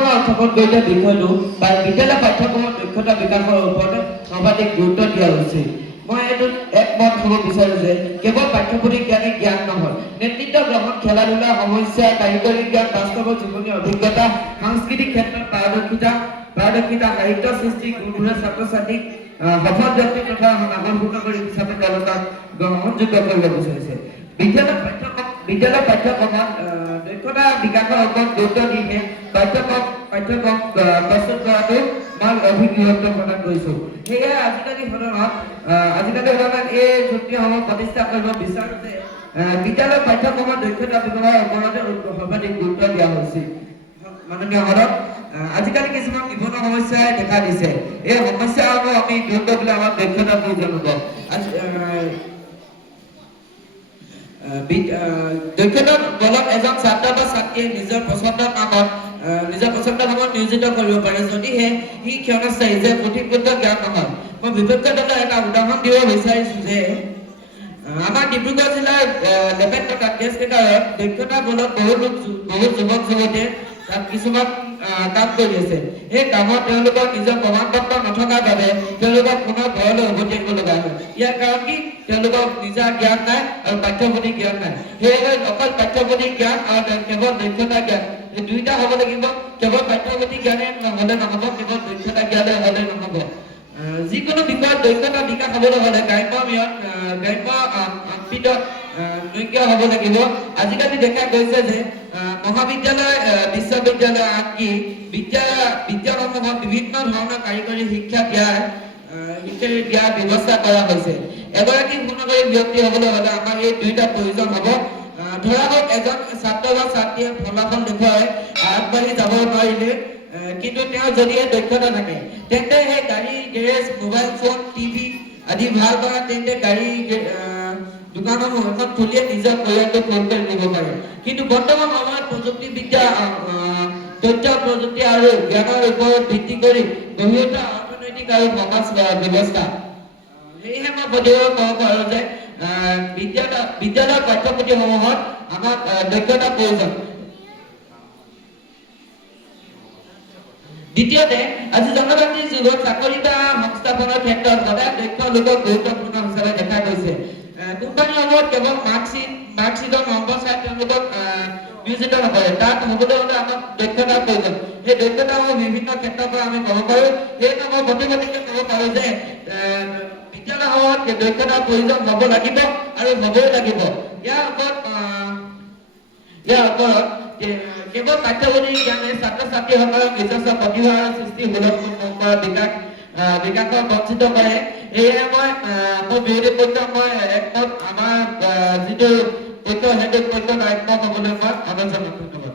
পৰা উত্থাপন কৰিলে বিষয়টো বা বিদ্যালয় পাঠ্যক্ৰমৰ দক্ষতা বিকাশৰ ওপৰত সৰ্বাধিক গুৰুত্ব দিয়া উচিত। মই এইটোত একমত হ'ব বিচাৰো যে কেৱল পাঠ্যপুথিৰ জ্ঞানেই জ্ঞান নহয়। নেতৃত্ব গ্ৰহণ, খেলা ধূলা, সমস্যা, কাৰিকৰী জ্ঞান, বাস্তৱ জীৱনীয় অভিজ্ঞতা, সাংস্কৃতিক ক্ষেত্ৰত পাৰদৰ্শিতা, সাহিত্য সৃষ্টি, গুণবোৰে ছাত্ৰ ছাত্ৰীক সফল ব্যক্তি তথা নাগৰিক হিচাপে তেওঁলোকক গ্ৰহণযোগ্য কৰিব বিচাৰিছে। বিদ্যালয় পাঠ্যক্ৰমত দক্ষতা বিকাশৰ ওপৰত গুৰুত্ব দিহে পাঠ্যক্ৰম প্ৰস্তুত কৰাটো মই অধিক গুৰুত্ব প্ৰদান কৰিছো। সেয়ে আজিকালি সদনত এই যুক্তিসমূহ প্ৰতিষ্ঠা কৰিব বিচাৰো যে বিদ্যালয় পাঠ্যক্ৰমত দক্ষতা বিকাশৰ ওপৰত সৰ্বাধিক গুৰুত্ব দিয়া হৈছিল। মাননীয় সদন, আজিকালি কিছুমান নিবনুৱা সমস্যাই দেখা দিছে। এই সমস্যাসমূহ আমি দূৰ কৰিবলৈ আমাক দক্ষতাৰ প্ৰয়োজন হ'ব। দক্ষতাৰ বলত এজন ছাত্ৰ বা ছাত্ৰীয়ে নিজৰ পছন্দৰ কামত নিয়োজিত কৰিব পাৰে যদিহে সি ক্ষণস্থায়ী যে পুথিগত জ্ঞান নহয়। মই বিপক্ষে এটা উদাহৰণ দিব বিচাৰিছো যে আমাৰ ডিব্ৰুগড় জিলাৰ লেপেটকটা গেছ ক্ৰেকাৰত দক্ষতাৰ বলত বহু যুৱক যুৱতীয়ে তাত কিছুমান কাম কৰি আছে। এই কামত তেওঁলোকৰ নিজৰ প্ৰমাণ পত্ৰ নথকাৰ বাবে তেওঁলোকক পুনৰ ঘৰলৈ উভতি আহিব লগা হয়। ইয়াৰ কাৰণ কি? তেওঁলোকৰ নিজা জ্ঞান নাই আৰু পাঠ্যপুথিৰ জ্ঞান নাই। সেয়েহে অকল পাঠ্যপুথিৰ জ্ঞান আৰু কেৱল দক্ষতা জ্ঞান এই দুইটা হ'ব লাগিব। কেৱল পাঠ্যপুথিৰ জ্ঞানে হ'লে নহ'ব, কেৱল দক্ষতা জ্ঞানে হ'লে নহ'ব। যিকোনো বিষয়ত দক্ষতা বিকাশ হ'বলৈ হ'লে গ্ৰাম্য যোগ্য হ'ব লাগিব। আজিকালি দেখা গৈছে যে মহাবিদ্যালয়, বিশ্ববিদ্যালয় আনকি বিদ্যালয়সমূহত বিভিন্ন ধৰণৰ কাৰিকৰী শিক্ষা দিয়াৰ ব্যৱস্থা কৰা হৈছে। এগৰাকী গুণকাৰী ব্যক্তি হ'বলৈ হ'লে আমাৰ এই দুইটা প্ৰয়োজন হ'ব। ধৰা হওক এজন ছাত্ৰ বা ছাত্ৰীয়ে ফলাফল দেখুৱাই আগবাঢ়ি যাব নোৱাৰিলে কিন্তু তেওঁৰ যদি দক্ষতা থাকে তেন্তে সেই গাড়ী, গেৰেজ, মোবাইল ফোন, টিভি আদি ভাল কৰা তেন্তে গাড়ী দোকানসমূহ এখন খুলিয়ে নিজৰ পৰিয়ালটো পোহপাল দিব পাৰে। কিন্তু বৰ্তমান সময়ত প্ৰযুক্তিবিদ্যা, তথ্য প্ৰযুক্তি আৰু জ্ঞানৰ ওপৰত ভিত্তি কৰি গভীৰতা অৰ্থনৈতিক আৰু সমাজ ব্যৱস্থা। সেয়েহে মই প্ৰতিবাদ ক'ব পাৰোঁ যে বিদ্যালয়ৰ পাঠ্যপুথিসমূহত আমাক দক্ষতাৰ প্ৰয়োজন। দ্বিতীয়তে, আজি জনজাতিৰ যুগত চাকৰি বা সংস্থাপনৰ ক্ষেত্ৰত সদায় দক্ষ লোকক গুৰুত্বপূৰ্ণ হিচাপে দেখা গৈছে। কোম্পানীসমূহত কেৱল মাৰ্কশ্বিটৰ নম্বৰ চাই তেওঁলোকক নিয়োজিত নকৰে। তাত হ'বলৈ হ'লে আমাক দক্ষতাৰ প্ৰয়োজন। সেই দক্ষতাসমূহ বিভিন্ন ক্ষেত্ৰৰ পৰা আমি ক'ব পাৰোঁ। সেয়েহে মই প্ৰতিবাদীকে ক'ব পাৰোঁ যে বিদ্যালয়সমূহত দক্ষতাৰ প্ৰয়োজন হ'ব লাগিব আৰু হ'বই লাগিব। ইয়াৰ ওপৰত কেৱল পাঠ্যপুথিৰ জ্ঞানে ছাত্ৰ ছাত্ৰীসকলক নিজস্ব প্ৰতিভা আৰু সৃষ্টি বিকাশৰ বঞ্চিত কৰে। সেয়েহে মোৰ বিৰোধী পক্ষ একমত আমাৰ যিটো পক্ষ সেইটো পক্ষত একমত হ'বলৈ মই আলোচনা ধন্যবাদ।